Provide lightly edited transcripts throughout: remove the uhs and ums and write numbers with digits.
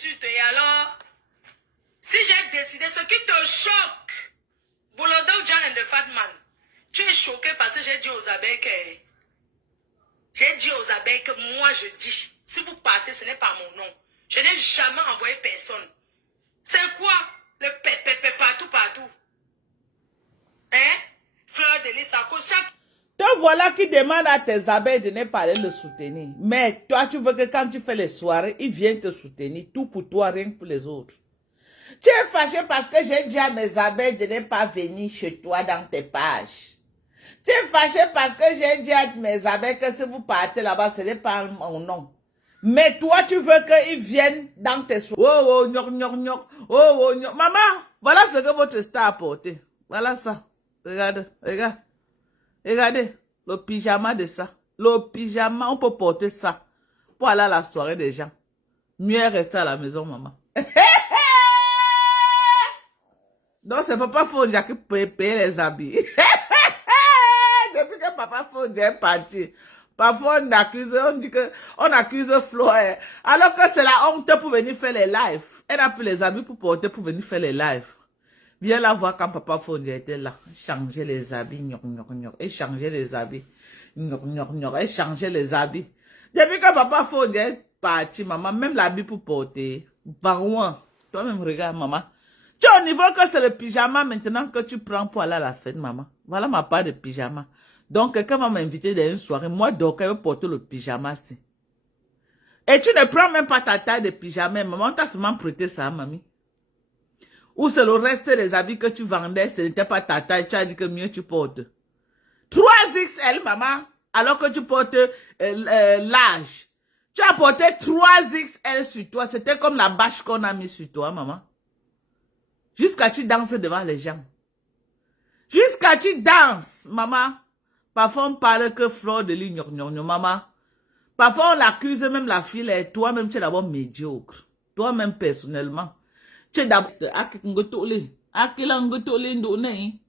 insulte. Et alors, si j'ai décidé, ce qui te choque, Boulodo John and the Fat Man, tu es choqué parce que j'ai dit aux abeilles que moi je dis, si vous partez, ce n'est pas mon nom. Je n'ai jamais envoyé personne. C'est quoi le pépépé partout? Hein? Fleur de lys à cause chaque... Te voilà qui demande à tes abeilles de ne pas aller le soutenir. Mais toi, tu veux que quand tu fais les soirées, ils viennent te soutenir. Tout pour toi, rien que pour les autres. Tu es fâché parce que j'ai dit à mes abeilles de ne pas venir chez toi dans tes pages. Tu es fâché parce que j'ai dit à mes abeilles que si vous partez là-bas, ce n'est pas mon nom. Mais toi, tu veux qu'ils viennent dans tes soirées. Oh, gnoc, gnoc, gnoc. Oh, gnoc. Maman, voilà ce que votre star a apporté. Voilà ça. Regarde, regarde. Regardez, le pyjama de ça. Le pyjama, on peut porter ça pour aller à la soirée des gens. Mieux rester à la maison, maman. Donc, c'est Papa Fondia qui peut payer les habits. Depuis que Papa Fondia est parti, parfois on accuse, on accuse Flo. Alors que c'est la honte pour venir faire les lives. Elle a pris les habits pour porter pour venir faire les lives. Viens la voir quand Papa Fondia était là. Changer les habits, gnoc, gnoc, gnoc. Et changer les habits. Gnoc, gnoc, gnoc. Et changer les habits. Depuis que Papa Fondia est parti, maman, même l'habit pour porter. Barouin. Toi-même, regarde, maman. Tu es au niveau que c'est le pyjama maintenant que tu prends pour aller à la fête, maman. Voilà ma part de pyjama. Donc, quelqu'un va m'inviter dans une soirée. Moi, donc, elle veut porter le pyjama-ci. Et tu ne prends même pas ta taille de pyjama. Maman, t'as seulement prêté ça, mamie. Ou c'est le reste des habits que tu vendais, ce n'était pas ta taille, tu as dit que mieux tu portes. 3XL, maman, alors que tu portes l'âge. Tu as porté 3XL sur toi, c'était comme la bâche qu'on a mis sur toi, maman. Jusqu'à tu danses devant les gens. Jusqu'à tu danses, maman. Parfois on parle que Fleur de lys, maman. Parfois on l'accuse même la fille, et toi-même tu es d'abord médiocre. Toi-même personnellement. Tu es d'abord akingotoli. Akilangotoli ndone.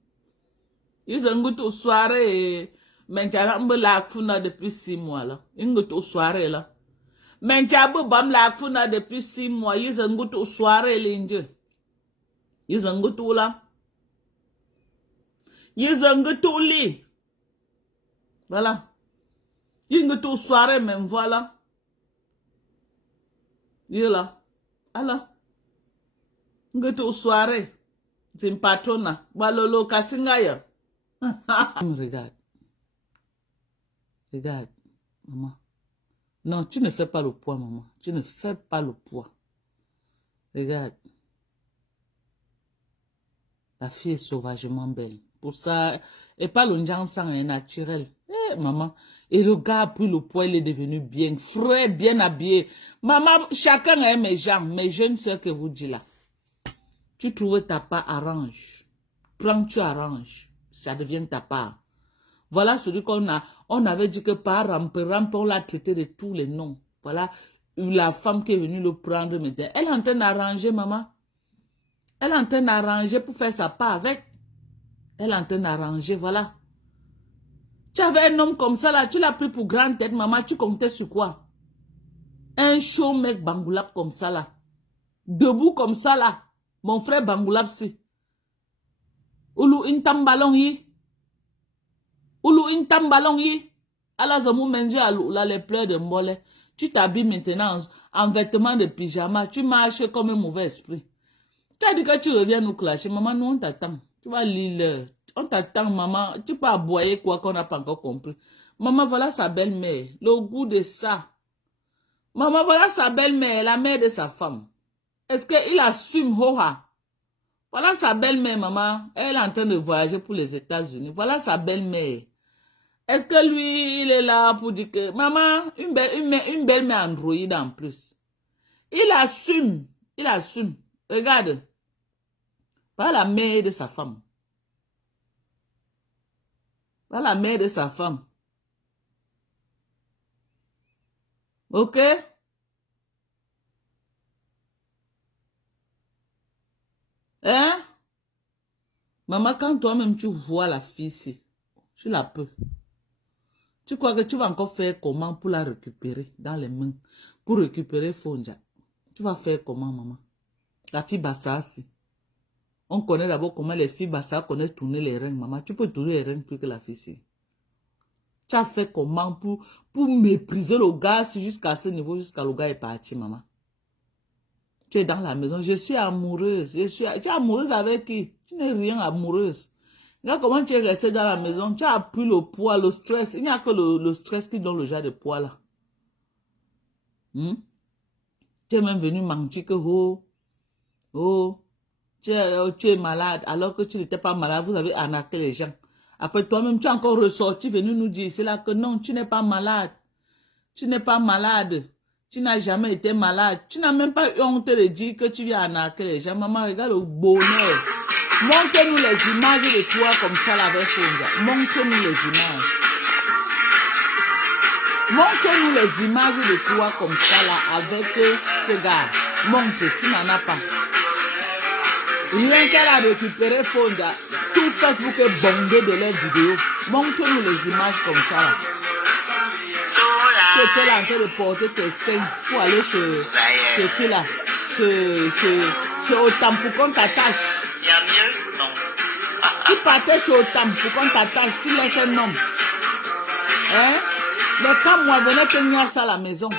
Ils ont goûté aux soirées. Maintenant, la funa depuis 6 mois là. Ils goûtent aux soirées là. Maintenant, bam la funa depuis 6 mois. Ils ont goûté aux soirées l'indiens. Ils ont goûté là. Ils ont goûté au lit. Voilà. Ils ont goûté aux soirées même, voilà. Ils là. Alors. Ils ont goûté aux soirées. C'est une patronne. Voilà le Kassingaya. Regarde. Regarde, maman. Non, tu ne fais pas le poids, maman. Tu ne fais pas le poids. Regarde. La fille est sauvagement belle. Pour ça, et pas le sang est naturel. Eh, maman. Et le gars a pris le poids, il est devenu bien frais, bien habillé. Maman, chacun aime mes gens, mais je ne sais que vous dis là. Tu trouves ta part, arrange. Prends, tu arranges. Ça devient ta part. Voilà celui on avait dit que par rampe, on l'a traité de tous les noms. Voilà la femme qui est venue le prendre maintenant. Elle est en train d'arranger, maman. Elle est en train d'arranger pour faire sa part avec. Elle est en train d'arranger, voilà. Tu avais un homme comme ça là, tu l'as pris pour grande tête, maman, tu comptais sur quoi? Un chaud mec Bangoulap comme ça là. Debout comme ça là. Mon frère Bangoulap si. Oulu intambalong yi. Oulu intambalong yi. Alors, zamou menji alou là les pleurs de Mbole. Tu t'habilles maintenant en vêtements de pyjama. Tu marches comme un mauvais esprit. Tu as dit que tu reviens nous clasher. Maman, nous on t'attend. Tu vas lire l'heure. On t'attend, maman. Tu peux aboyer quoi qu'on n'a pas encore compris. Maman, voilà sa belle-mère. Le goût de ça. Maman, voilà sa belle-mère, la mère de sa femme. Est-ce qu'il assume Hoha? Voilà sa belle-mère, maman. Elle est en train de voyager pour les États-Unis. Voilà sa belle-mère. Est-ce que lui, il est là pour dire que... Maman, une belle-mère Android en plus. Il assume. Il assume. Regarde. Voilà la mère de sa femme. Voilà la mère de sa femme. Ok? Hein? Maman, quand toi-même tu vois la fille ici, tu la peux. Tu crois que tu vas encore faire comment pour la récupérer dans les mains? Pour récupérer Fonja. Tu vas faire comment, maman? La fille Bassassi. On connaît d'abord comment les filles Bassa connaissent tourner les reins, maman. Tu peux tourner les reins plus que la fille ici. Tu as fait comment pour mépriser le gars jusqu'à ce niveau, jusqu'à le gars est parti, maman? Tu es dans la maison. Je suis amoureuse. Tu es amoureuse avec qui? Tu n'es rien amoureuse. Regarde comment tu es restée dans la maison. Tu as pris le poids, le stress. Il n'y a que le stress qui donne le genre de poids là. Tu es même venu mentir que tu es malade alors que tu n'étais pas malade. Vous avez arnaqué les gens. Après toi-même, tu es encore ressorti, venu nous dire, c'est là que non, tu n'es pas malade. Tu n'es pas malade. Tu n'as jamais été malade. Tu n'as même pas eu honte de dire que tu viens arnaquer les gens. Maman, regarde le bonheur. Montre-nous les images de toi comme ça, là, avec Fonda. Montre-nous les images. Montre-nous les images de toi comme ça, là, avec ce gars. Montre, tu n'en as pas. Rien qu'elle a récupéré Fonda, tout Facebook est bondé de leurs vidéos. Montre-nous les images comme ça, là. Tu étais là en train de porter tes seins pour aller chez qui là? Chez Otam pour qu'on t'attache. Il y a mieux? Non. Tu partais chez Otam pour qu'on t'attache, tu laisses un homme. Hein? Mais quand moi venais tenir ça à la maison,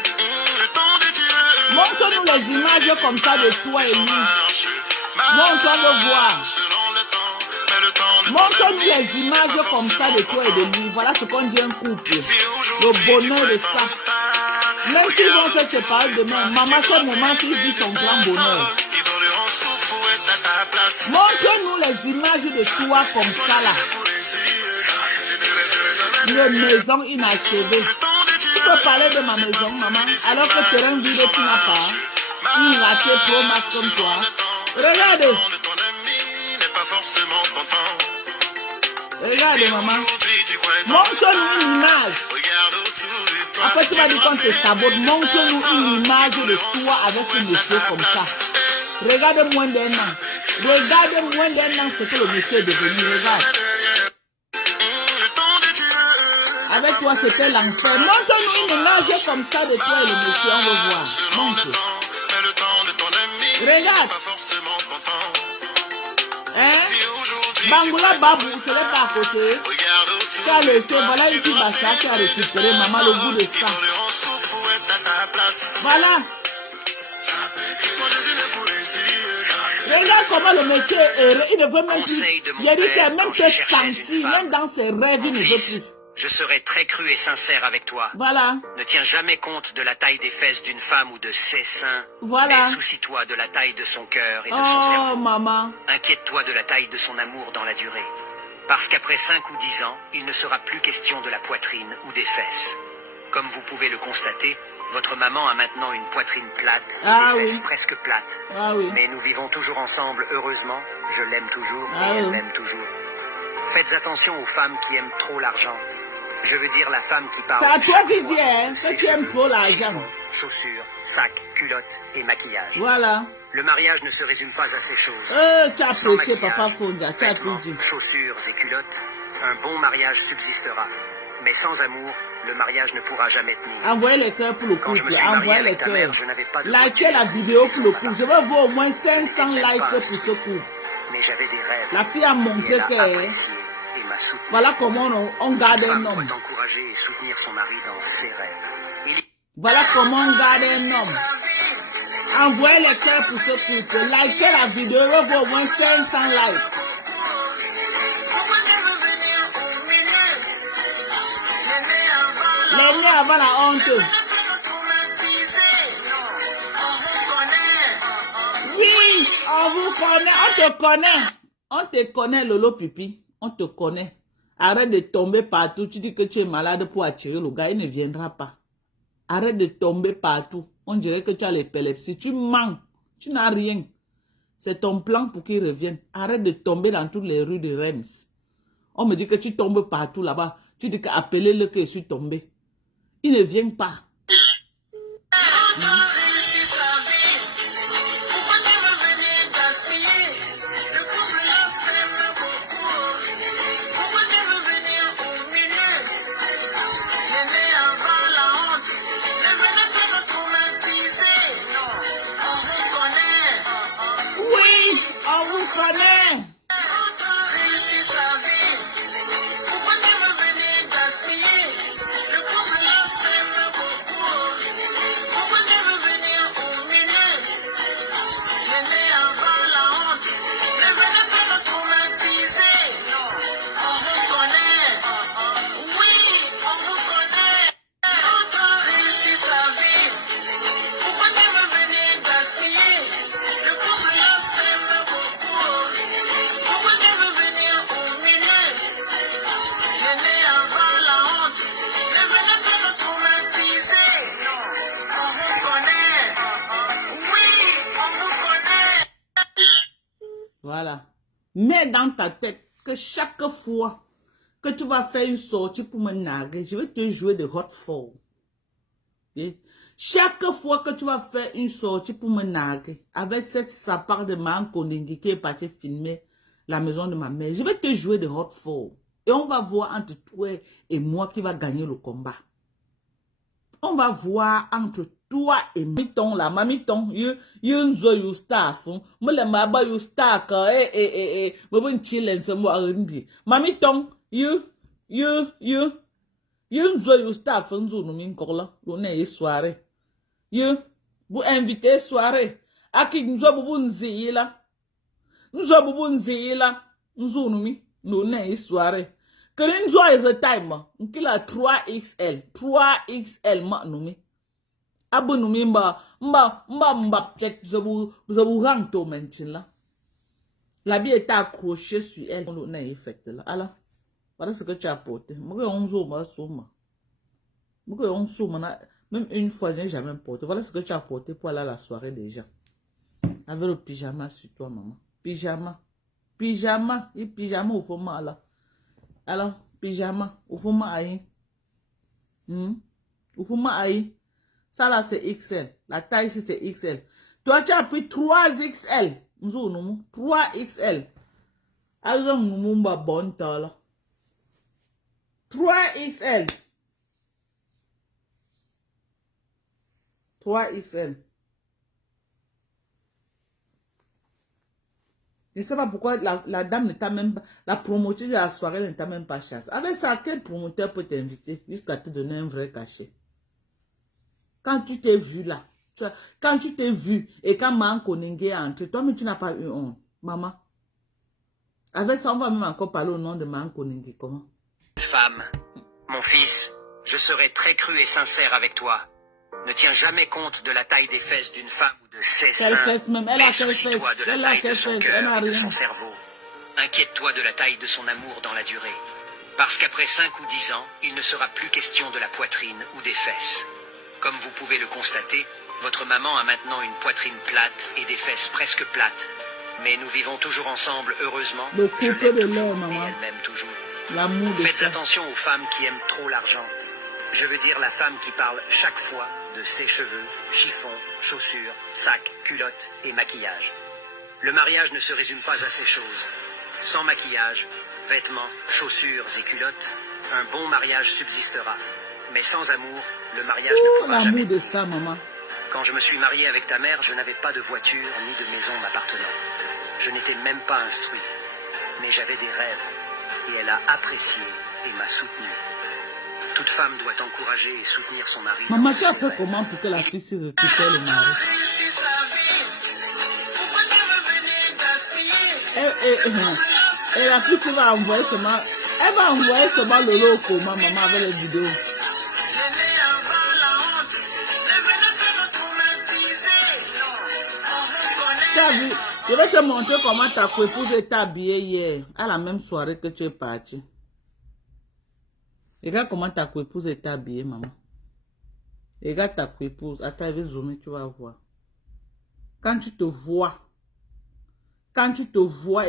montre-nous les images comme ça de toi et lui. Montre-nous de voir. Montre-nous les images comme ça de toi et de lui. Voilà ce qu'on dit un couple. Le bonheur de ça. Même s'ils vont se séparer demain, maman, ce moment, s'il vit son grand bonheur. Montre-nous les images de toi comme ça là. Une maison inachevée. Tu peux parler de ma maison, maman, alors que terrain vide, tu n'as pas. Une ratée pro max comme toi. Regarde. Regarde, maman. Montre-nous une image. Après, tu vas dire qu'on te sabote. Montre-nous une image de toi avec un monsieur comme ça. Regarde moins d'un an. Regarde moins d'un an ce que le monsieur est devenu. Regarde. Avec toi, c'était l'enfer. Montre-nous une image comme ça de toi et le monsieur. On veut voir. Montre. Regarde. Hein? Bangoula Babou, ce n'est pas à côté. Tu as laissé, voilà une fille Bassa qui a récupéré, maman, le goût de ça. Voilà. Regarde comment le monsieur est, il ne veut même plus. Il a dit qu'il a même te senti, même dans ses rêves, il ne veut plus. Je serai très cru et sincère avec toi. Voilà. Ne tiens jamais compte de la taille des fesses d'une femme ou de ses seins. Voilà. Mais soucie-toi de la taille de son cœur et de son cerveau. Oh, maman. Inquiète-toi de la taille de son amour dans la durée. Parce qu'après 5 ou 10 ans, il ne sera plus question de la poitrine ou des fesses. Comme vous pouvez le constater, votre maman a maintenant une poitrine plate et des fesses presque plates. Ah oui. Mais nous vivons toujours ensemble, heureusement. Je l'aime toujours et elle m'aime toujours. Faites attention aux femmes qui aiment trop l'argent. Je veux dire la femme qui parle. C'est à toi qui dis, hein, que tu aimes trop l'argent. Chaussures, sacs, culottes et maquillage. Voilà. Le mariage ne se résume pas à ces choses. Tu as Sans prêché, maquillage, papa Fonda, tu as tout vêtements, dit. chaussures et culottes, un bon mariage subsistera. Mais sans amour, le mariage ne pourra jamais tenir. Envoyez les cœurs pour le Quand je me couple. suis marié Envoyez les avec ta mère, cœurs. je n'avais pas de Likez voiture. la vidéo pour le couple. Je veux voir au moins Je n'étais 500 même likes pas pour ce instruit. couple. Mais j'avais des rêves. La fille a Et montré elle a que apprécié et m'a soutenu. voilà comment on garde Une un femme homme. doit encourager et soutenir son mari dans ses rêves. Voilà comment on garde un homme. Envoyez les cœurs pour ce couple. Likez la vidéo. Je veux voir au moins 500 likes. L'aîné avant la honte. Oui, on vous connaît, on te connaît. On te connaît, Lolo Pipi. On te connaît. Arrête de tomber partout. Tu dis que tu es malade pour attirer le gars. Il ne viendra pas. Arrête de tomber partout. On dirait que tu as l'épilepsie. Tu mens. Tu n'as rien. C'est ton plan pour qu'il revienne. Arrête de tomber dans toutes les rues de Reims. On me dit que tu tombes partout là-bas. Tu dis qu'appelez-le que je suis tombé. Il ne vient pas. connaît. Voilà. Mets dans ta tête que chaque fois que tu vas faire une sortie pour me narguer, je vais te jouer de hot fall. Et chaque fois que tu vas faire une sortie pour me narguer, avec cette sapard de man Koningui qui est parti filmer la maison de ma mère, je vais te jouer de hot fall. Et on va voir entre toi et moi qui va gagner le combat. On va voir entre toi et Mamiton là, Mamiton, you staff, me le maba you stack, me bon chillen se mo arindi. Mamiton, you staff nzo no min kola, lo ne e soirée. You, bu invité soirée. Aki nzo bu nzila. Nzo bu nzila, nzo no mi, lo ne e soirée. Que l'enzo is a time, nkila 3XL, 3XL ma no mi. Abu no mi mba check zabu rang to mention là. La vie est accrochée sur elle. On n'a effect là. Alors, voilà ce que tu as porté. Moi, on zoom, même une fois, je n'ai jamais porté. Voilà ce que tu as porté pour aller à la soirée déjà. Avec le pyjama sur toi, maman. Pyjama. Et pyjama au fond là. Alors, pyjama, au fond aïe. Au fond aïe. Ça là, c'est XL. La taille ici, c'est XL. Toi, tu as pris 3XL. 3XL. Alors, nous bon temps là. 3XL. 3XL. Je ne sais pas pourquoi la dame ne t'a même pas... La promotion de la soirée ne t'a même pas chassé. Avec ça, quel promoteur peut t'inviter jusqu'à te donner un vrai cachet? Quand tu t'es vu là, quand tu t'es vu et quand Man Koningui est entré, toi-même tu n'as pas eu honte. Maman. Avec ça, on va même encore parler au nom de Man Koningui. Comment? Femme, mon fils, je serai très cru et sincère avec toi. Ne tiens jamais compte de la taille des fesses d'une femme ou de ses seins, mais soucie-toi de la taille de son cœur et de son cerveau. Inquiète-toi de la taille de son amour dans la durée. Parce qu'après 5 ou 10 ans, il ne sera plus question de la poitrine ou des fesses. Comme vous pouvez le constater, votre maman a maintenant une poitrine plate et des fesses presque plates. Mais nous vivons toujours ensemble, heureusement. Le Je couple l'aime de toujours l'homme, et maman. elle m'aime toujours. L'amour de Faites ça. attention aux femmes qui aiment trop l'argent. Je veux dire la femme qui parle chaque fois de ses cheveux, chiffons, chaussures, sacs, culottes et maquillage. Le mariage ne se résume pas à ces choses. Sans maquillage, vêtements, chaussures et culottes, un bon mariage subsistera. Mais sans amour, le mariage ne pourra jamais. L'amour de ça, maman. Quand je me suis marié avec ta mère, je n'avais pas de voiture ni de maison m'appartenant. Je n'étais même pas instruit. Mais j'avais des rêves. Et elle a apprécié et m'a soutenu. Toute femme doit encourager et soutenir son mari. Maman, dans tu as ses fait rêves. comment pour que la fille se récupère le mari? Et la fille va envoyer seulement... Elle va envoyer seulement Lolo au coma, maman, avec les vidéos. Tu as vu? Je vais te montrer comment ta épouse est habillée hier, à la même soirée que tu es partie. Regarde comment ta épouse est habillée, maman. Regarde ta épouse. Attends, je vais zoomer, tu vas voir. Quand tu te vois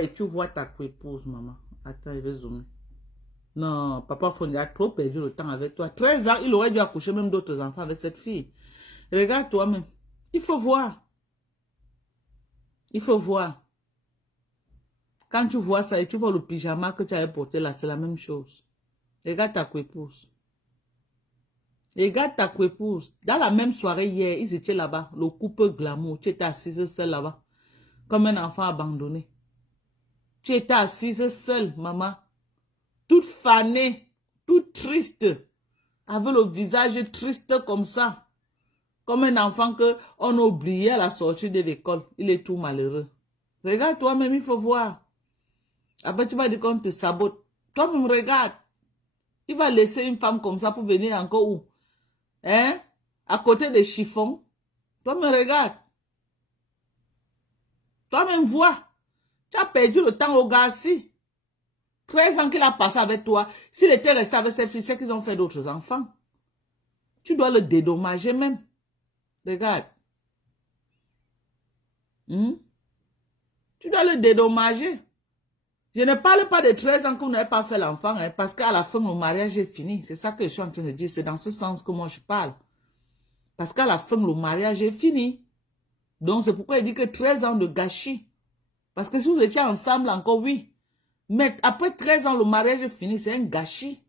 et tu vois ta épouse, maman. Attends, je vais zoomer. Non, papa Fondi a trop perdu le temps avec toi. 13 ans, il aurait dû accoucher même d'autres enfants avec cette fille. Regarde toi-même. Il faut voir. Il faut voir. Quand tu vois ça et tu vois le pyjama que tu avais porté là, c'est la même chose. Regarde ta épouse. Regarde ta épouse. Dans la même soirée hier, ils étaient là-bas. Le couple glamour. Tu étais assise seule là-bas. Comme un enfant abandonné. Tu étais assise seule, maman. Toute fanée, toute triste. Avec le visage triste comme ça. Comme un enfant qu'on a oublié à la sortie de l'école. Il est tout malheureux. Regarde toi-même, il faut voir. Après, tu vas dire qu'on te sabote. Toi-même, regarde. Il va laisser une femme comme ça pour venir encore où? Hein? À côté des chiffons. Toi-même, regarde. Toi-même, vois. Tu as perdu le temps au gars-ci. 13 ans qu'il a passé avec toi. S'il était resté avec ses filles, c'est qu'ils ont fait d'autres enfants. Tu dois le dédommager même. Regarde. Tu dois le dédommager. Je ne parle pas de 13 ans qu'on n'avait pas fait l'enfant, hein, parce qu'à la fin, le mariage est fini. C'est ça que je suis en train de dire. C'est dans ce sens que moi, je parle. Parce qu'à la fin, le mariage est fini. Donc, c'est pourquoi il dit que 13 ans de gâchis. Parce que si vous étiez ensemble encore, oui. Mais après 13 ans, le mariage est fini. C'est un gâchis.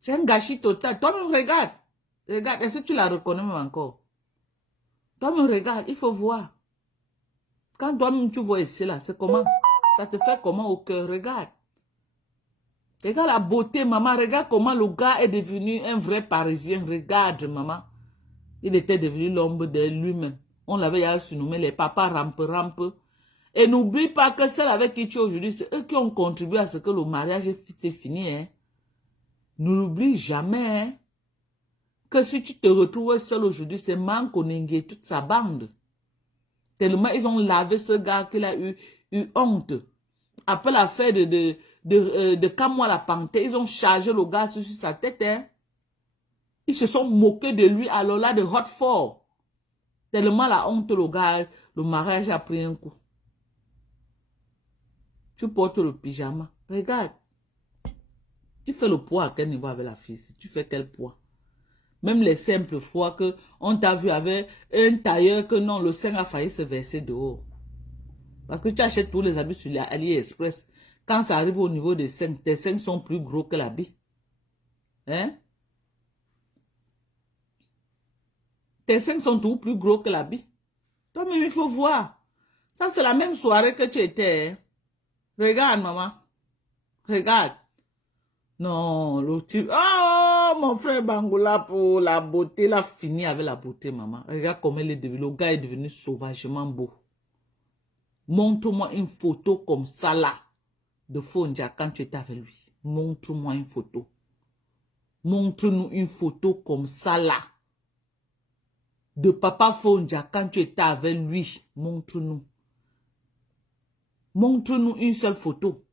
C'est un gâchis total. Toi-même, regarde. Regarde, est-ce que tu la reconnais même encore? Toi-même, regarde, il faut voir. Quand toi-même, tu vois ici, là, c'est comment? Ça te fait comment au cœur? Regarde. Regarde la beauté, maman. Regarde comment le gars est devenu un vrai Parisien. Regarde, maman. Il était devenu l'ombre de lui-même. On l'avait surnommé les papas rampe. Et n'oublie pas que celle avec qui tu es aujourd'hui, c'est eux qui ont contribué à ce que le mariage est fini. Hein. Ne l'oublie jamais. Hein. Que si tu te retrouves seul aujourd'hui, c'est Mankoningue et toute sa bande. Tellement ils ont lavé ce gars qu'il a eu honte. Après l'affaire de Kamwa la panthère, ils ont chargé le gars sur sa tête. Hein. Ils se sont moqués de lui à l'Ola de Hotford. Tellement la honte, le gars, le mariage a pris un coup. Tu portes le pyjama. Regarde. Tu fais le poids à quel niveau avec la fille? Tu fais quel poids? Même les simples fois que on t'a vu avec un tailleur que non, le sein a failli se verser dehors. Parce que tu achètes tous les habits sur AliExpress. Quand ça arrive au niveau des seins, tes seins sont plus gros que l'habit. Hein? Tes seins sont tout plus gros que l'habit. Toi-même, il faut voir. Ça, c'est la même soirée que tu étais. Hein? Regarde, maman. Regarde. Non, le type. Oh, mon frère Bangoula, pour la beauté, il a fini avec la beauté, maman. Regarde comment il est devenu. Le gars est devenu sauvagement beau. Montre-moi une photo comme ça là. De Fondia quand tu étais avec lui. Montre-moi une photo. Montre-nous une photo comme ça là. De Papa Fondia quand tu étais avec lui. Montre-nous. Montre-nous une seule photo.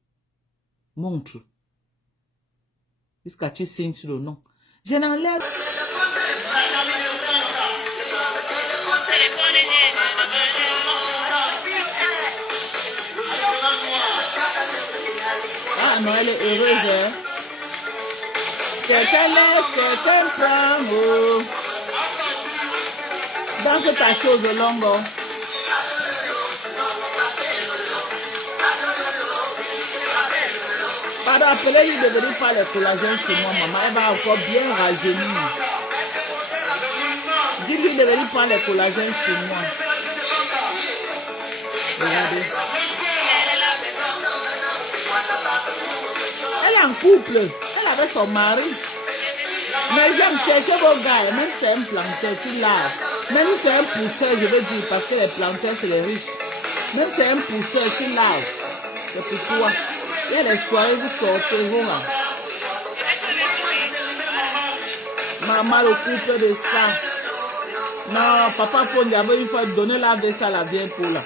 Montre. Jusqu'à tu signes sur le nom. Je n'enlève. Ah non, elle est heureuse. Hein? Quelqu'un laisse, quelqu'un prend. Oh. Danse ta chose longue. Pardon, appelez-lui de venir faire le collagène chez moi, maman. Elle va encore bien rajeunir. Dis-lui de venir prendre le collagène chez moi. Regardez. Elle est en couple. Elle avait son mari. Mais j'aime chercher vos gars. Même si c'est un planteur, tu laves. Même si c'est un pousseur, je veux dire, parce que les planteurs, c'est les riches. Même si c'est un pousseur, tu laves. C'est pour toi. Il y a des soirées, vous sortez, vous là. Maman, le couple de ça. Non, papa Fondi avait une fois donné la vaisselle à la vieille pour là.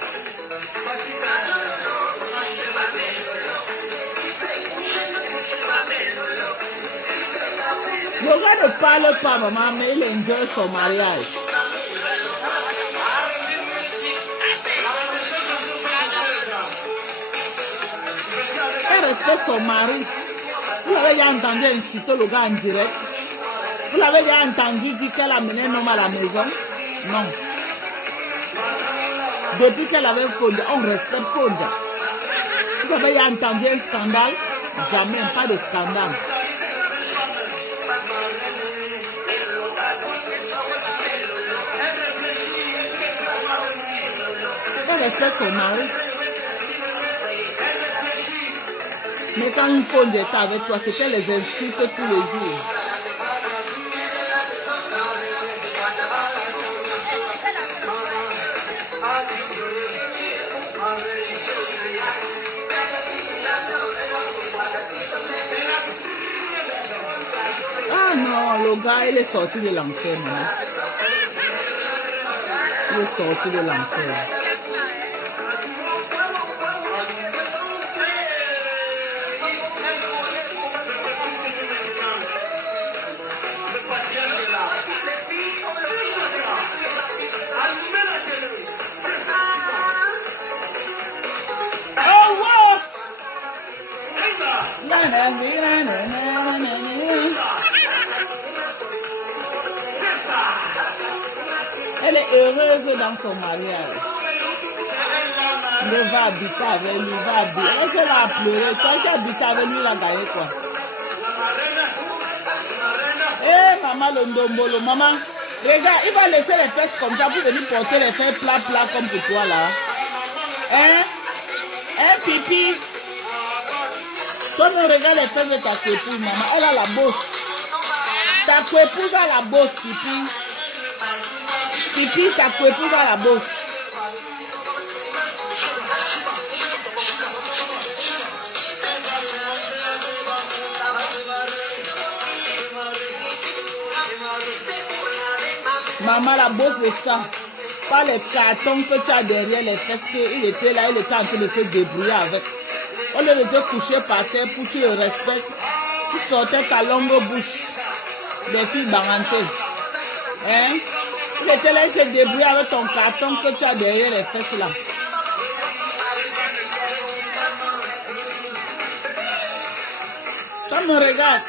Le gars ne parle pas, maman, mais il enjoy son mariage. Elle respecte son mari. Vous l'avez déjà entendu insulter le gars en direct? Vous l'avez déjà entendu dire qu'elle a mené un homme à la maison? Non. Depuis qu'elle avait Fondia, on respecte Fondia. Vous avez déjà entendu un scandale? Jamais, pas de scandale. Elle respecte son mari. Mais quand une faune était avec toi, c'était les insultes tous les jours. Ah non, le gars, il est sorti de l'enfer, maman. Il est sorti de l'enfer. Oh, wow! Elle est heureuse dans son mariage. Il va habiter avec lui, il va habiter. Elle va pleurer. Toi qui habites avec lui, il a gagné quoi? Eh, maman, le ndombolo, maman. Regarde, il va laisser les fesses comme ça pour venir porter les fesses plat comme pour toi là. Hein? Hein, pipi? Toi, me regarde les fesses de ta épouse, maman. Elle a la bosse. Ta épouse a la bosse, pipi. Pipi, ta épouse a la bosse. Maman, la bosse de ça. Pas les cartons que tu as derrière les fesses. Il était là, il était en train de se débrouiller avec. On le laissait coucher par terre pour qu'il le respecte. Tu sortais ta longue bouche. Des filles barantées. Hein? Il était là, il se débrouillait avec ton carton que tu as derrière les fesses là. Ça me regarde.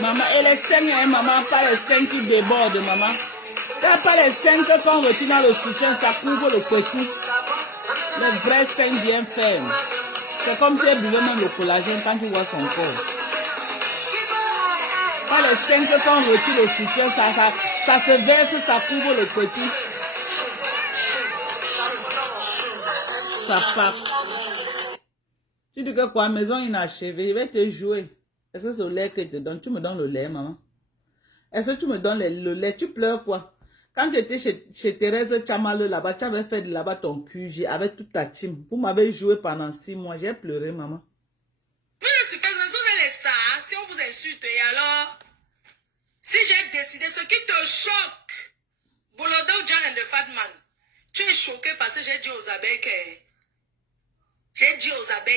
Maman, et les seins, hein, maman, pas les seins qui débordent, maman. Il n'y a pas les seins que quand on retire dans le soutien, ça couvre le petit. Les vrais seins bien fermes. C'est comme si elle buvait même le collagène quand tu vois son corps. Pas les seins que quand on retire le soutien, ça se verse, ça couvre le petit. Ça part. Tu dis que quoi, maison inachevée, je vais te jouer. Est-ce que c'est le lait que je te donne? Tu me donnes le lait, maman? Est-ce que tu me donnes le lait? Tu pleures quoi? Quand j'étais chez Thérèse Chamale là-bas, tu avais fait de là-bas ton QG avec toute ta team. Vous m'avez joué pendant 6 mois. J'ai pleuré, maman. Vous ne suis pas les stars. Si on vous insulte, et alors? Si j'ai décidé, ce qui te choque, Bolodo Jan and the Fat Man, tu es choqué parce que j'ai dit aux abeilles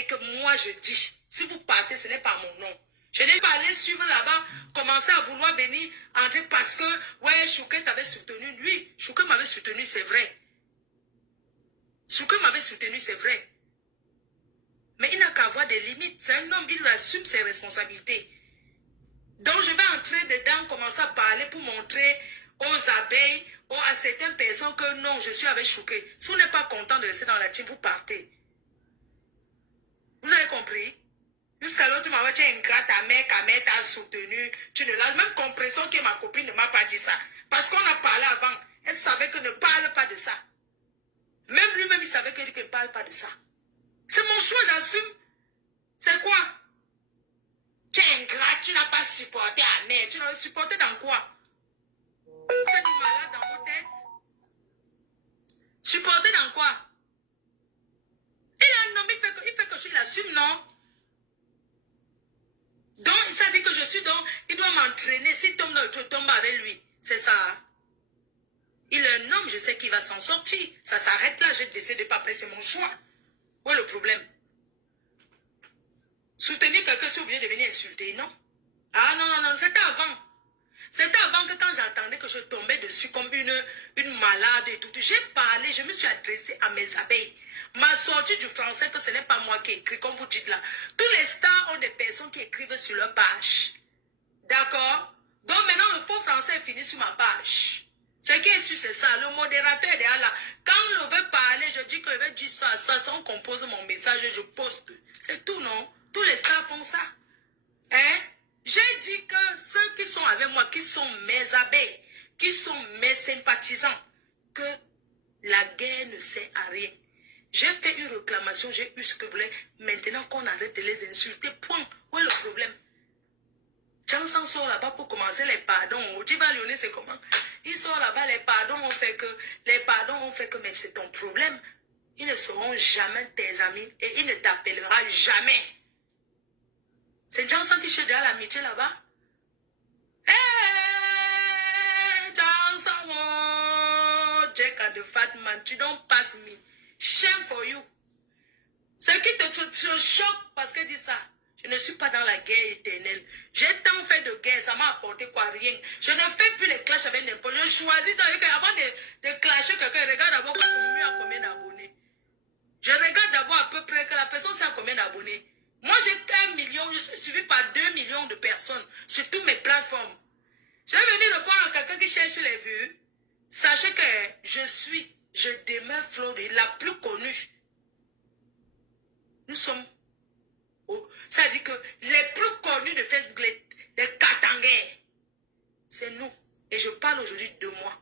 que moi je dis, si vous partez, ce n'est pas mon nom. Je n'ai pas allé suivre là-bas, commencer à vouloir venir entrer parce que, ouais, Chouké t'avait soutenu. Lui, Chouké m'avait soutenu, c'est vrai. Chouké m'avait soutenu, c'est vrai. Mais il n'a qu'à avoir des limites. C'est un homme, il assume ses responsabilités. Donc je vais entrer dedans, commencer à parler pour montrer aux abeilles, à certaines personnes que non, je suis avec Chouké. Si vous n'êtes pas content de rester dans la team, vous partez. Vous avez compris? Jusqu'à l'autre, tu m'as dit, tu es ingrat, ta mère t'a soutenu. Tu ne l'as même compris que ma copine ne m'a pas dit ça. Parce qu'on a parlé avant. Elle savait que ne parle pas de ça. Même lui-même, il savait qu'il ne parle pas de ça. C'est mon choix, j'assume. C'est quoi? Tu es ingrat, tu n'as pas supporté la mère. Tu n'as supporté dans quoi? Vous êtes malade dans vos têtes? Supporté dans quoi? Il a un homme, il fait que je l'assume, non? Donc, ça dit que je suis donc, il doit m'entraîner. S'il tombe, je tombe avec lui. C'est ça. Il est un homme, je sais qu'il va s'en sortir. Ça s'arrête là, je décide de ne pas presser mon choix. Où est le problème? Soutenir quelqu'un, c'est obligé de venir insulter, non? Ah non, c'était avant. C'était avant que quand j'entendais que je tombais dessus comme une malade et tout. J'ai parlé, je me suis adressée à mes abeilles. Ma sortie du français, que ce n'est pas moi qui écris, comme vous dites là. Tous les stars ont des personnes qui écrivent sur leur page. D'accord? Donc maintenant, le faux français est fini sur ma page. Ce qui est sûr, c'est ça. Le modérateur est là. Quand on veut parler, je dis que je vais dire ça, ça on compose mon message et je poste. C'est tout, non? Tous les stars font ça. Hein? J'ai dit que ceux qui sont avec moi, qui sont mes abeilles, qui sont mes sympathisants, que la guerre ne sert à rien. J'ai fait une réclamation, j'ai eu ce que vous voulez. Maintenant qu'on arrête de les insulter, point. Où est le problème? Johnson sort là-bas pour commencer les pardons. Odiba Lyonnais, c'est comment? Ils sont là-bas, les pardons ont fait que, mais c'est ton problème. Ils ne seront jamais tes amis et il ne t'appellera jamais. C'est Johnson qui cherche derrière l'amitié là-bas. Hey, Johnson, oh, Jack and the fat man, you don't pass me. Shame for you. Ce qui te choque parce qu'elle dit ça. Je ne suis pas dans la guerre éternelle. J'ai tant fait de guerre, ça m'a apporté quoi? Rien. Je ne fais plus les clashs avec n'importe qui. Je choisis avant de clasher quelqu'un, regarde d'abord que son mieux a combien d'abonnés. Je regarde d'abord à peu près que la personne sait combien d'abonnés. Moi, j'ai 1 million, je suis suivi par 2 millions de personnes sur toutes mes plateformes. Je vais venir répondre à quelqu'un qui cherche les vues. Sachez que je demeure Floride, la plus connue. Nous sommes, ça dit que les plus connus de Facebook, les Katangais, c'est nous. Et je parle aujourd'hui de moi.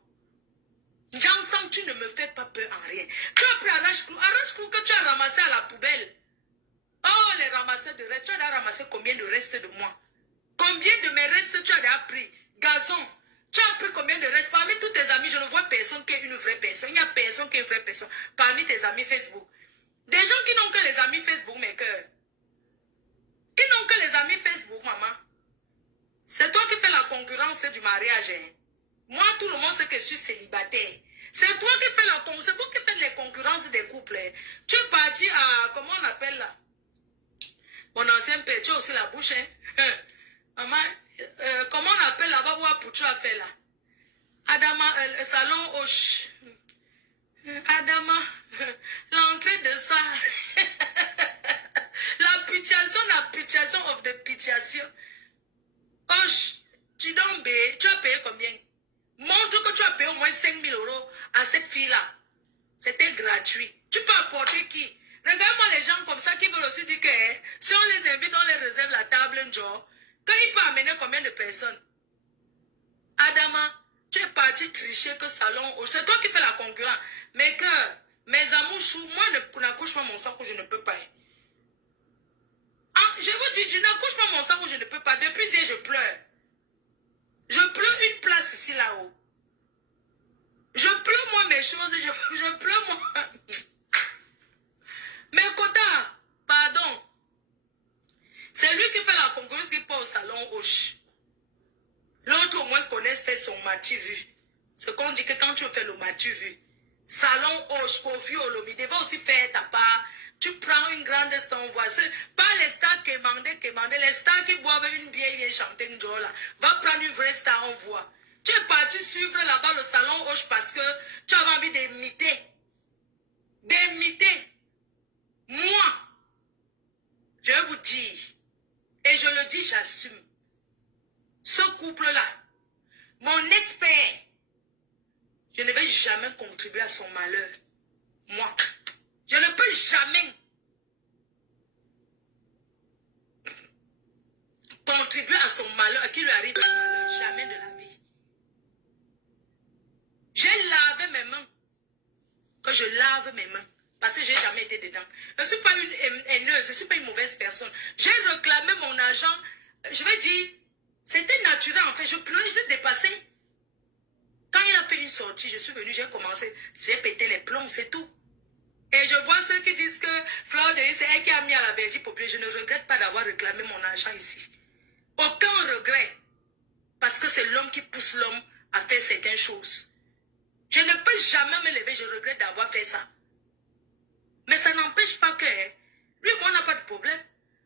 Johnson, tu ne me fais pas peur en rien. Tu as pris Arrache-Clou que tu as ramassé à la poubelle. Oh, les ramasseurs de restes, tu as ramassé combien de restes de moi? Combien de mes restes tu as déjà pris? Gazon, tu as pris combien de restes? Parmi tous tes amis, je ne vois personne qui est une vraie personne. Il n'y a personne qui est une vraie personne. Parmi tes amis Facebook. Des gens qui n'ont que les amis Facebook, mes cœurs. Qui n'ont que les amis Facebook, maman. C'est toi qui fais la concurrence du mariage. Hein? Moi, tout le monde sait que je suis célibataire. C'est toi qui fais la concurrence. C'est toi qui fais les concurrences des couples. Hein? Tu es parti à, comment on appelle là? Mon ancien père, tu as aussi la bouche. Hein? Maman, comment on appelle là-bas où tu as fait là? Adama, salon Hoche. Adama, l'entrée de ça. La pitiation of the pitiation. Hoche, tu as payé combien? Montre que tu as payé au moins 5 000 € à cette fille-là. C'était gratuit. Tu peux apporter qui? Regarde-moi les gens comme ça qui veulent aussi dire que si on les invite, on les réserve la table un jour. Qu'il peut amener combien de personnes? Adama, tu es parti tricher que salon. C'est toi qui fais la concurrence. Mais que mes amours chou, moi n'accouche pas mon sang où je ne peux pas. Ah, je vous dis, je n'accouche pas mon sang où je ne peux pas. Depuis hier, je pleure. Je pleure une place ici là-haut. Je pleure moi mes choses. Je pleure moi. Mais Kota, pardon. C'est lui qui fait la concurrence qui part au salon Hoche. L'autre au moins connaît fait son matu vu. Ce qu'on dit que quand tu fais le matu vu. Salon Hoche, Kofi Olomide va aussi faire ta part. Tu prends une grande star, on voit. Pas les stars qui demandent. Les stars qui boivent une bière, ils viennent chanter une joie là. Va prendre une vraie star, on voit. Tu es parti suivre là-bas le salon Hoche parce que tu avais envie d'imiter. D'imiter. Moi, je vais vous dire, et je le dis, j'assume. Ce couple-là, mon ex-père, je ne vais jamais contribuer à son malheur. Moi, je ne peux jamais contribuer à son malheur, à qui lui arrive un malheur. Jamais de la vie. J'ai lavé mes mains. Que je lave mes mains. Parce que je n'ai jamais été dedans. Je ne suis pas une haineuse, je ne suis pas une mauvaise personne. J'ai réclamé mon argent. Je vais dire, c'était naturel en fait. Je pleurais, je l'ai dépassé. Quand il a fait une sortie, je suis venue, j'ai commencé, j'ai pété les plombs, c'est tout. Et je vois ceux qui disent que Fleur de Lys, c'est elle qui a mis à la Belgique populaire. Je ne regrette pas d'avoir réclamé mon argent ici. Aucun regret. Parce que c'est l'homme qui pousse l'homme à faire certaines choses. Je ne peux jamais me lever, je regrette d'avoir fait ça. Mais ça n'empêche pas que lui et moi, on n'a pas de problème.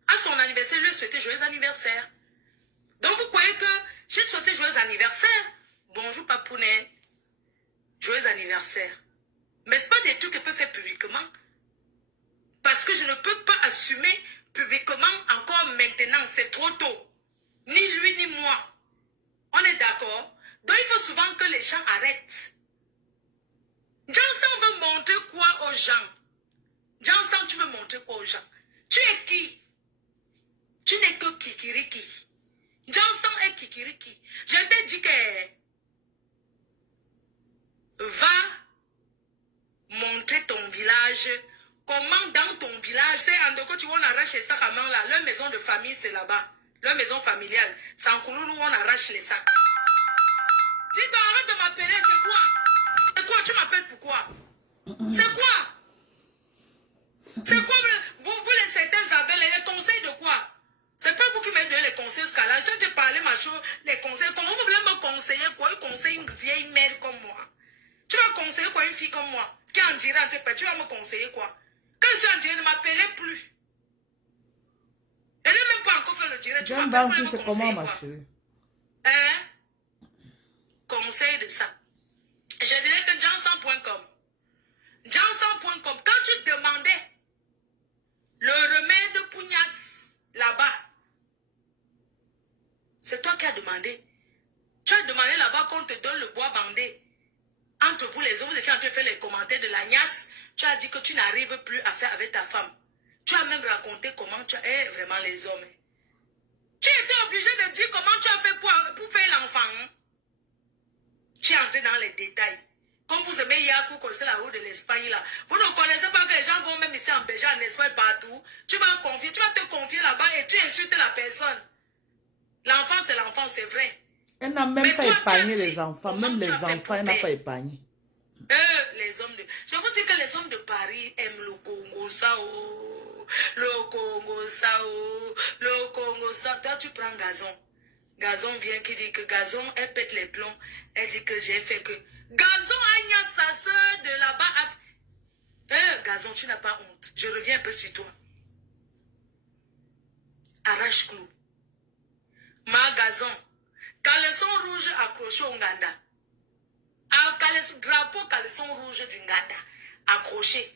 À son anniversaire, lui a souhaité joyeux anniversaire. Donc vous croyez que j'ai souhaité joyeux anniversaire? Bonjour Papounet. Joyeux anniversaire. Mais ce n'est pas des trucs que je peux faire publiquement. Parce que je ne peux pas assumer publiquement encore maintenant. C'est trop tôt. Ni lui ni moi. On est d'accord? Donc il faut souvent que les gens arrêtent. Johnson veut montrer quoi aux gens? Jansan, tu veux montrer quoi aux gens? Tu es qui? Tu n'es que Kikiriki. Jansan est Kikiriki. Je te dis que va montrer ton village. Comment dans ton village, c'est en quoi tu vois, on arrache les sacs à main là. Leur maison de famille, c'est là-bas. Leur maison familiale. C'est en Kouloulou où on arrache les sacs. Dis-toi, arrête de m'appeler, c'est quoi? C'est quoi? Tu m'appelles pourquoi? C'est quoi? C'est quoi vous les certains appels, les conseils de quoi? C'est pas vous qui m'avez donné les conseils jusqu'à là. Je te parlais, ma chose, les conseils. Comment vous voulez me conseiller quoi? Ils conseillent une vieille mère comme moi. Tu vas conseiller quoi une fille comme moi? Qui est en dirait entre pères, tu vas me conseiller quoi? Quand je suis en dirait, ne m'appelez plus. Elle n'est même pas encore fait le direct. Tu m'appelles pour me conseiller quoi? Hein? Conseil de ça. Je dirais que Jansan.com. Jansan.com, quand tu demandais le remède Pougnas là-bas, c'est toi qui as demandé. Tu as demandé là-bas qu'on te donne le bois bandé. Entre vous les autres, vous étiez en train de faire les commentaires de l'agnasse. Tu as dit que tu n'arrives plus à faire avec ta femme. Tu as même raconté comment tu as... vraiment les hommes. Tu étais obligé de dire comment tu as fait pour faire l'enfant. Hein? Tu es entré dans les détails. Comme vous aimez Yakou, c'est la route de l'Espagne là. Vous ne connaissez pas que les gens vont même ici en Belgique, en Espagne, partout. Tu vas te confier là-bas et tu insultes la personne. L'enfant, c'est vrai. Elle n'a même pas épargné les enfants. Même les enfants, elle n'a pas épargné. Les hommes de... Je vous dis que les hommes de Paris aiment le Congo, ça, oh. Le Congo, ça, oh. Le Congo, ça. Toi, tu prends Gazon. Gazon vient qui dit que Gazon, elle pète les plombs. Elle dit que j'ai fait que... Gazon a sa soeur de là-bas. Gazon, tu n'as pas honte. Je reviens un peu sur toi. Arrache-clou. Ma Gazon. Caleçon rouge accroché au Nganda. Drapeau caleçon rouge du Nganda. Accroché.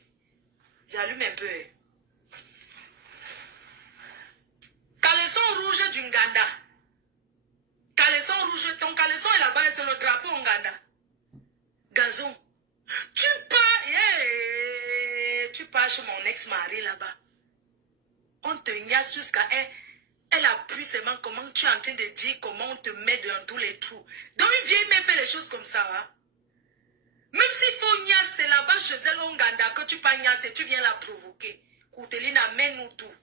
J'allume un peu. Caleçon rouge du Nganda. Caleçon rouge. Ton caleçon est là-bas et c'est le drapeau au Nganda. Gazon. Tu pars chez mon ex-mari là-bas. On te niasse jusqu'à elle. Elle appuie seulement comment tu es en train de dire comment on te met dans tous les trous. Donc une vieille mère fait les choses comme ça. Hein? Même s'il faut niasse, c'est là-bas chez elle au Nganda que tu pas niasse et tu viens la provoquer. Koutelina, mets-nous tout.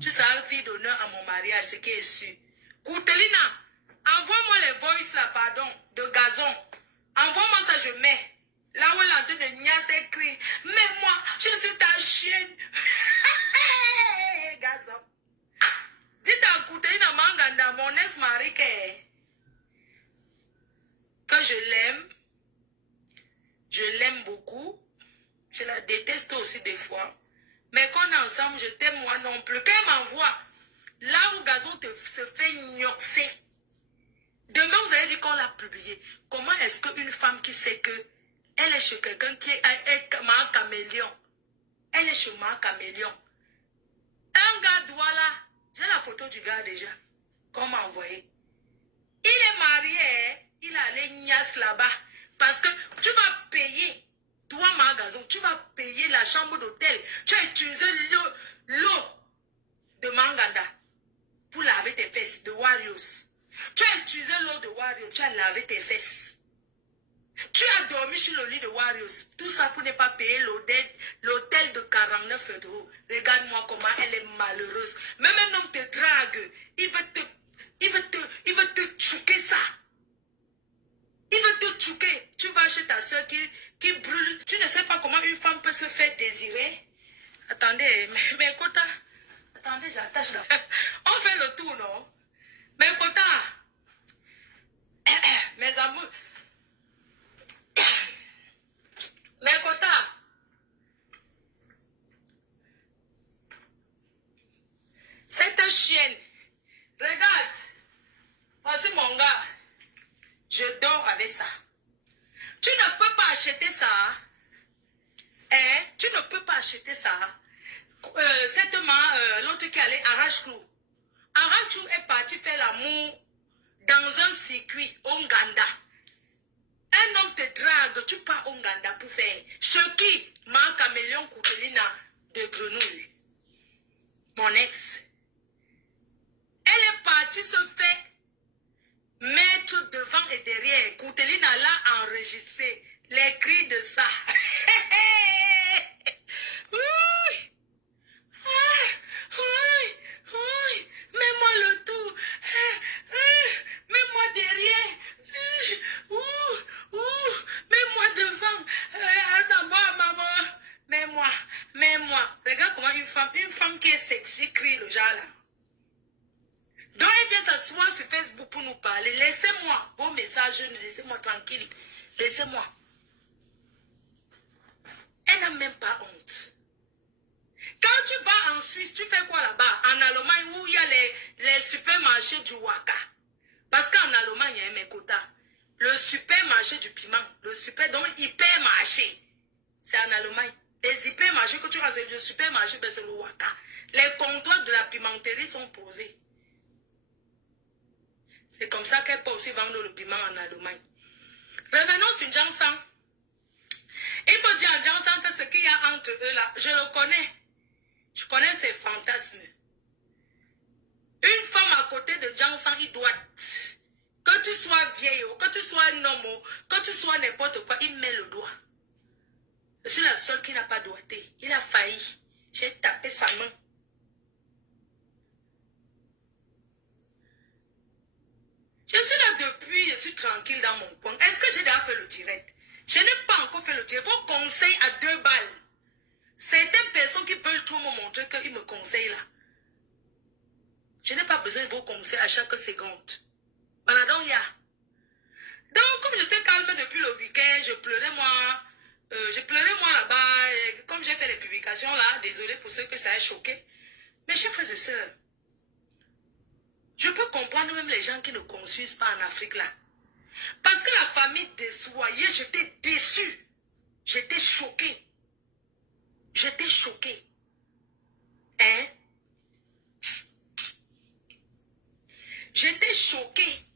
Tu seras fille d'honneur à mon mariage, ce qui est sûr. Koutelina, envoie-moi les voices là, pardon, de Gazon. Envoie-moi ça, je mets. Là où elle est en train de niasse, elle crie. Mais moi, je suis ta chienne. Gazon. Dites à Koutelina Manganda, mon ex-mari, que je l'aime. Je l'aime beaucoup. Je la déteste aussi des fois. Mais quand on est ensemble, je t'aime moi non plus. Quand elle m'envoie, là où Gazon se fait gnoxer. Demain, vous allez dire qu'on l'a publié. Comment est-ce qu'une femme qui sait que elle est chez quelqu'un qui est Marc Caméléon. Elle est chez Marc Caméléon. Un gars Douala. J'ai la photo du gars déjà. Qu'on m'a envoyé. Il est marié. Il a les niasse là-bas. Parce que tu vas payer. Toi, Gazon, tu vas payer la chambre d'hôtel. Tu as utilisé l'eau de Manganda pour laver tes fesses de Warriors. Tu as utilisé l'eau de Warriors. Tu as lavé tes fesses. Tu as dormi sur le lit de Warriors. Tout ça pour ne pas payer l'hôtel de 49 €. Regarde-moi comment elle est malheureuse. Même un homme te drague. Il veut te chouquer ça. Il veut te chouquer. Tu vas chez ta soeur qui brûle. Tu ne sais pas comment une femme peut se faire désirer. Attendez, mais Kota. Attendez, j'attache là. On fait le tour, non? Mais Kota. Mes amours. Mais Kota. Cette chienne. Regarde. Voici mon gars. Je dors avec ça. Tu ne peux pas acheter ça. Hein? Tu ne peux pas acheter ça. L'autre qui allait Arrache-Clou. Arrache-Clou est parti faire l'amour dans un circuit au Nganda. Un homme te drague, tu pars au Nganda pour faire. Choki, ma caméléon Koutelina de Grenouille. Mon ex. Elle est partie se faire mettre devant et derrière. Koutelina l'a enregistré. Les cris de ça. Oui. Oui, oui, mets-moi le tout. Mets-moi derrière. Mets-moi devant. Azamba, maman. Mets-moi. Regarde comment une femme qui est sexy crie le genre là. Donc elle vient s'asseoir sur Facebook pour nous parler. Laissez-moi. Vos messages, laissez-moi tranquille. Laissez-moi. Elle n'a même pas honte. Quand tu vas en Suisse, tu fais quoi là-bas? En Allemagne où il y a les supermarchés du Waka. Parce qu'en Allemagne, il y a un Mekota. Le supermarché du piment. Donc hypermarché. C'est en Allemagne. Les hypermarchés que tu vas le supermarché, ben c'est le Waka. Les comptoirs de la pimenterie sont posés. C'est comme ça qu'elle peut aussi vendre le piment en Allemagne. Revenons sur Jansan. Il faut dire à Jansan que ce qu'il y a entre eux là, je le connais. Je connais ses fantasmes. Une femme à côté de Jansan, il doit. Que tu sois vieille, que tu sois un homme, que tu sois n'importe quoi, il met le doigt. Je suis la seule qui n'a pas doigté. Il a failli. J'ai tapé sa main. Je suis là depuis, je suis tranquille dans mon coin. Est-ce que j'ai déjà fait le direct? Je n'ai pas encore fait le direct. Vos conseils à 2 balles. Certaines personnes qui veulent trop me montrer qu'ils me conseillent là. Je n'ai pas besoin de vos conseils à chaque seconde. Voilà, donc il y a. Donc, comme je suis calme depuis le week-end, je pleurais moi là-bas. Comme j'ai fait les publications là, désolé pour ceux que ça a choqué. Mes chers frères et sœurs, je peux comprendre même les gens qui ne construisent pas en Afrique là. Parce que la famille déçoit. Hier, j'étais déçu. J'étais choqué. J'étais choqué. Hein? J'étais choqué.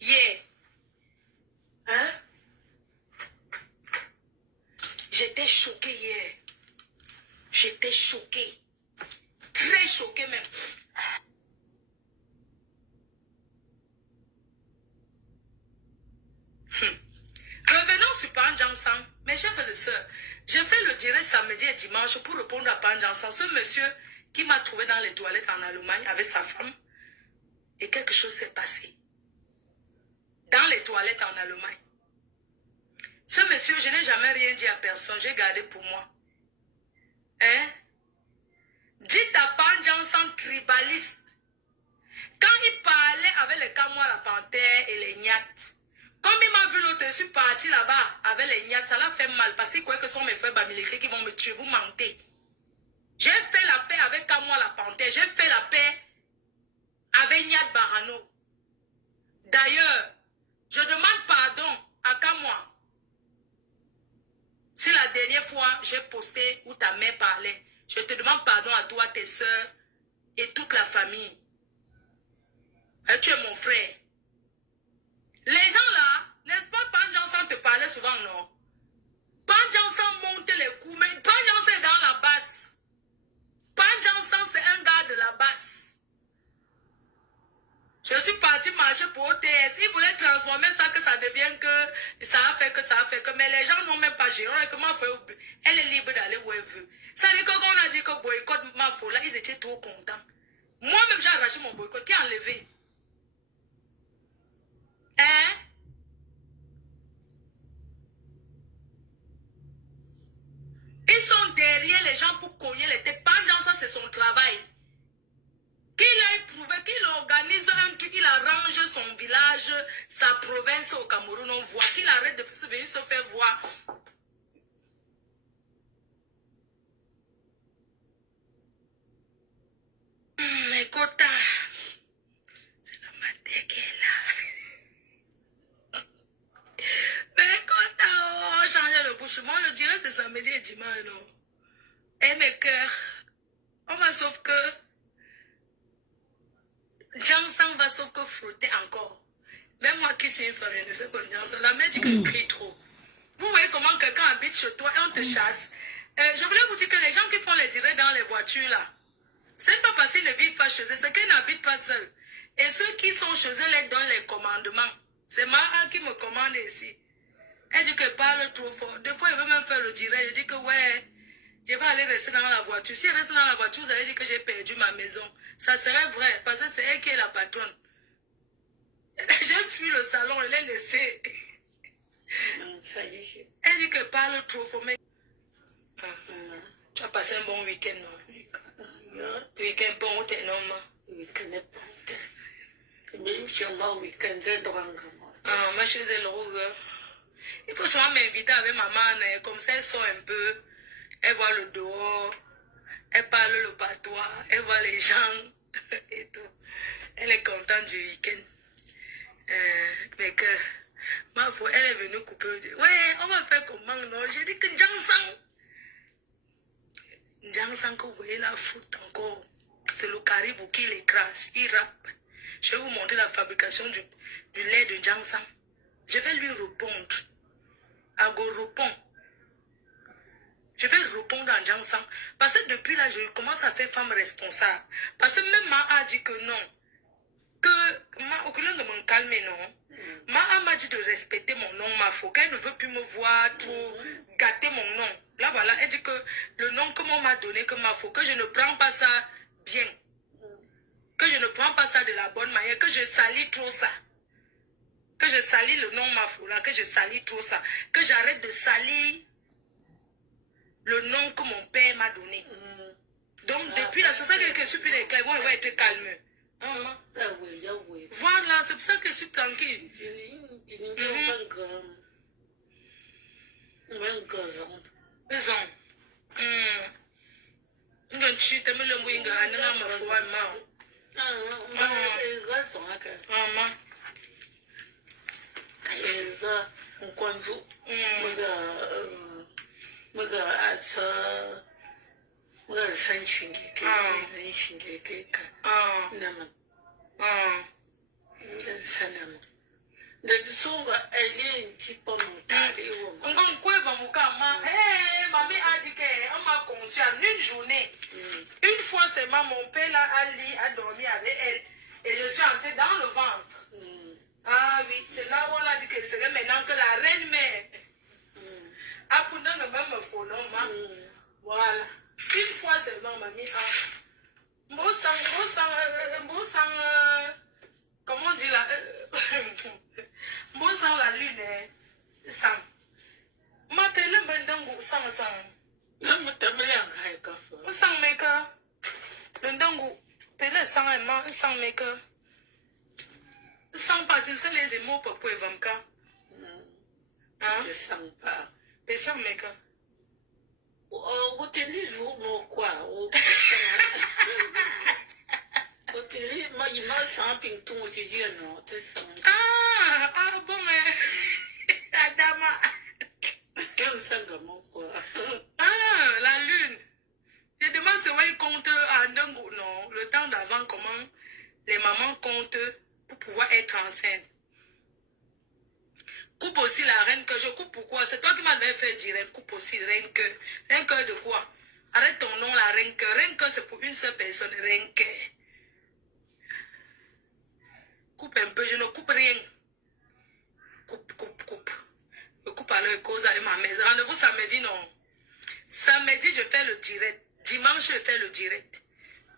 Hier. Hein? J'étais choqué hier. J'étais choqué. Très choqué même. Revenons sur Panjansan. Mes chers frères et sœurs, j'ai fait le direct samedi et dimanche pour répondre à Panjansan. Ce monsieur qui m'a trouvé dans les toilettes en Allemagne avec sa femme. Et quelque chose s'est passé. Dans les toilettes en Allemagne. Ce monsieur, je n'ai jamais rien dit à personne. J'ai gardé pour moi. Hein? Dites à Panjansan tribaliste. Quand il parlait avec les Kamois, la panthère et les Nyat, comme il m'a vu l'autre, je suis parti là-bas avec les Nyat, ça l'a fait mal parce qu'il croyait que ce sont mes frères Bamileke qui vont me tuer, vous mentez. J'ai fait la paix avec Kamois, la panthère, j'ai fait la paix avec Nyat Barano. D'ailleurs, je demande pardon à Kamois. Si la dernière fois j'ai posté où ta mère parlait, je te demande pardon à toi, tes soeurs et toute la famille. Et tu es mon frère. Les gens là, n'est-ce pas, Panjansan te parlait souvent, non? Panjansan monte les coups, mais Panjansan est dans la basse. Panjansan, c'est un gars de la basse. Je suis parti marcher pour OTS. Ils voulaient transformer ça, que ça devienne que ça a fait que. Mais les gens n'ont même pas géré. Comment faire? Elle est libre d'aller où elle veut. Ça veut dire que quand on a dit que boycott ma folie, là, ils étaient trop contents. Moi-même, j'ai arraché mon boycott. Qui a enlevé? Hein? Ils sont derrière les gens pour cogner les têtes. Panjansan, c'est son travail. Qu'il a éprouvé, qu'il organise un truc, qu'il arrange son village, sa province au Cameroun, on voit qu'il arrête de venir se faire voir. Mais Kota, c'est la matière qui est là. Mais Kota, on change de bouche. Moi, je dirais c'est samedi et dimanche, non? Et mes cœurs, on va sauf que Jansan va sauf que frotter encore. Même moi qui suis une femme, je ne fais pas confiance. La mère dit que je crie trop. Vous voyez comment quelqu'un habite chez toi et on te chasse. Je voulais vous dire que les gens qui font les directs dans les voitures là, c'est pas parce qu'ils ne vivent pas chez eux, c'est qu'ils n'habitent pas seuls. Et ceux qui sont chez eux les donnent les commandements. C'est Mara qui me commande ici. Elle dit qu'elle parle trop fort. Des fois, elle veut même faire le direct. Je dis que ouais, je vais aller rester dans la voiture. Si elle reste dans la voiture, vous allez dire que j'ai perdu ma maison. Ça serait vrai, parce que c'est elle qui est la patronne. J'ai fui le salon, je l'ai laissé. Elle dit qu'elle parle trop fort. Mais... Tu as passé un bon week-end, non? Week-end bon ou t'es non? Week-end est bon. Même si on week-end est droit. Ah, ma chérie, c'est le rouge. Il faut souvent m'inviter avec maman, comme ça elle sort un peu, elle voit le dehors, elle parle le patois, elle voit les gens et tout. Elle est contente du week-end. Mais que, ma foi, elle est venue couper. Ouais, on va faire comment, non? J'ai dit que Njangsang, que vous voyez la foot encore, c'est le caribou qui l'écrase, il rappe. Je vais vous montrer la fabrication du lait de Njangsang. Je vais lui répondre. Ago répond. Je vais répondre en Njangsang. Parce que depuis là, je commence à faire femme responsable. Parce que même Ma a dit que non. Au lieu de me calmer, non. Ma m'a dit de respecter mon nom, ma faux. Qu'elle ne veut plus me voir trop gâter mon nom. Là, voilà, elle dit que le nom que m'a donné, que ma faux, que je ne prends pas ça bien. Que je ne prends pas ça de la bonne manière, que je salis trop ça. Que je salis le nom Mafoula, que je salis tout ça. Que j'arrête de salir le nom que mon père m'a donné. Donc, depuis là, c'est ça que je suis plus éclairé. Moi, je vais être calme. Hein? Voilà, c'est pour ça que je suis tranquille. Raison. Une journée, une fois seulement, mon père là, a dormi avec elle et je suis entrée dans le ventre. Ah oui, c'est là où on a dit que c'est maintenant que la reine-mère a pour nous le même phonom. Voilà. Une fois seulement, mamie. Comment on dit là? Sang la lune, sang. M'appelle le sang. Sang maker. Le ndangu. Pele sang et ma sang maker. Sang partir, c'est les émots pour Vamka. Hein? Je sens pas. Les sang maker. Au télé, jour, non, quoi. Au télé, moi, il m'a senti pintou, j'ai dit non, tu sens. Ah, bon, mais. Adama. Quel sang, quoi. Ah, la lune. Je demande si vous compte à Ndango, non. Le temps d'avant, comment les mamans comptent pour pouvoir être enceinte. Coupe aussi la reine que je coupe. Pourquoi? C'est toi qui m'avais fait direct. Coupe aussi reine que. Reine que de quoi? Arrête ton nom, la reine que. Reine que c'est pour une seule personne. Reine que. Coupe un peu. Je ne coupe rien. Coupe. Je coupe à l'heure cause avec ma mère. Rendez-vous samedi, non. Samedi, je fais le direct. Dimanche, je fais le direct.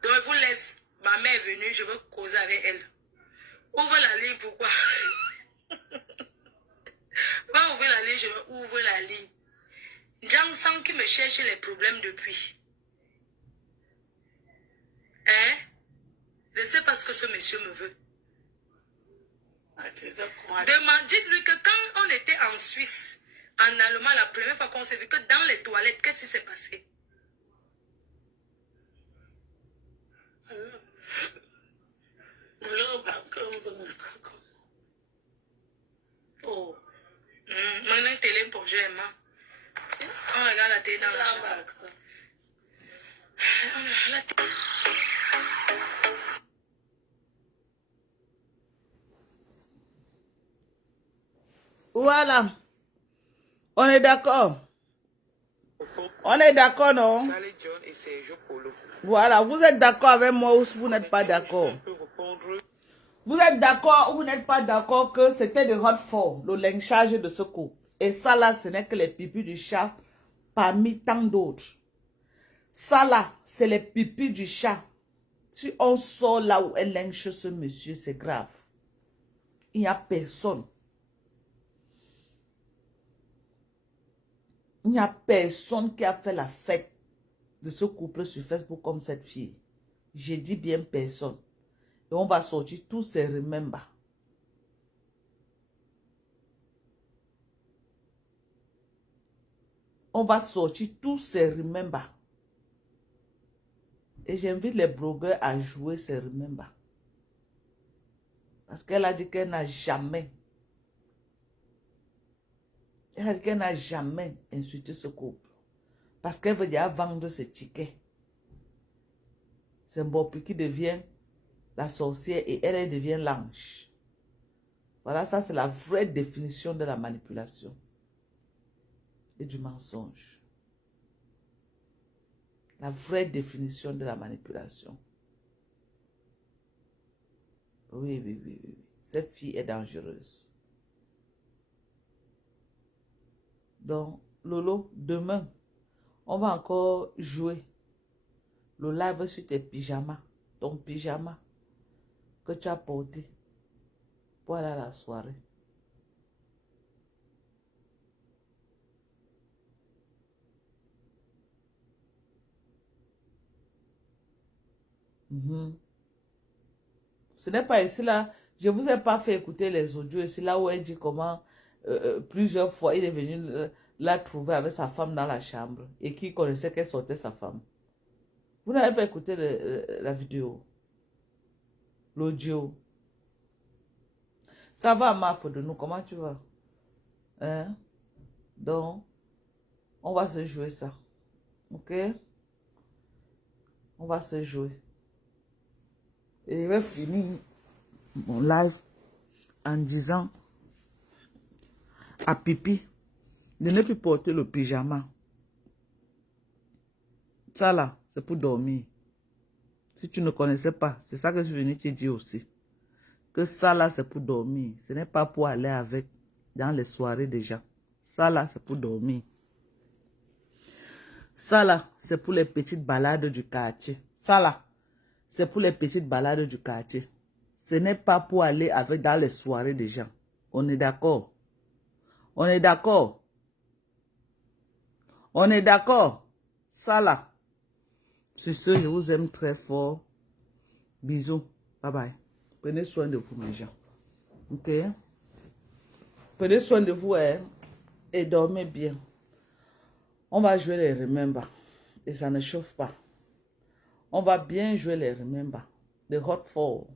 Donc, je vous laisse. Ma mère est venue. Je veux causer avec elle. Ouvre la ligne. Pourquoi? Va ouvrir la ligne, je vais ouvrir la ligne. Njangsang qui me cherche les problèmes depuis. Hein? Je ne sais pas ce que ce monsieur me veut. Dites-lui que quand on était en Suisse, en Allemagne, la première fois qu'on s'est vu, que dans les toilettes, qu'est-ce qui s'est passé? Oh. Maintenant, télé pour j'aime. On regarde la télé dans la chambre. La télé. Voilà. On est d'accord. On est d'accord, non? Sally John et Sergio Polo. Voilà, vous êtes d'accord avec moi ou vous n'êtes pas d'accord? Vous êtes d'accord ou vous n'êtes pas d'accord que c'était de Roquefort, le lynchage de ce couple? Et ça là, ce n'est que les pipis du chat parmi tant d'autres. Ça là, c'est les pipis du chat. Si on sort là où elle lynche ce monsieur, c'est grave. Il n'y a personne. Il n'y a personne qui a fait la fête de ce couple sur Facebook comme cette fille. J'ai dit bien personne. Et on va sortir tous ces remembers. On va sortir tous ces remembers. Et j'invite les blogueurs à jouer ces remembers. Parce qu'elle a dit qu'elle n'a jamais. Elle a dit qu'elle n'a jamais insulté ce couple. Parce qu'elle veut déjà vendre ses tickets. C'est Mbopi qui devient la sorcière et elle devient l'ange. Voilà, ça c'est la vraie définition de la manipulation et du mensonge. La vraie définition de la manipulation. Oui, oui, oui, oui. Cette fille est dangereuse. Donc, Lolo, demain, on va encore jouer le live sur tes pyjamas. Ton pyjama que tu as porté pour aller à la soirée. Ce n'est pas ici là. Je ne vous ai pas fait écouter les audios ici là où elle dit comment plusieurs fois il est venu la trouver avec sa femme dans la chambre et qui connaissait qu'elle sortait sa femme. Vous n'avez pas écouté la vidéo, l'audio. Ça va, Mafo, de nous, comment tu vas? Hein? Donc, on va se jouer ça. Ok? On va se jouer. Et je vais finir mon live en disant à Pipi de ne plus porter le pyjama. Ça là, c'est pour dormir. Si tu ne connaissais pas, c'est ça que je suis venu te dire aussi. Que ça là, c'est pour dormir. Ce n'est pas pour aller avec dans les soirées déjà. Ça là, c'est pour dormir. Ça là, c'est pour les petites balades du quartier. Ça là, c'est pour les petites balades du quartier. Ce n'est pas pour aller avec dans les soirées des gens. On est d'accord? On est d'accord? On est d'accord? Ça là. Sur ce, je vous aime très fort. Bisous. Bye bye. Prenez soin de vous, mes gens. Ok? Prenez soin de vous, hein? Et dormez bien. On va jouer les remembers. Et ça ne chauffe pas. On va bien jouer les remembers. De Roquefort.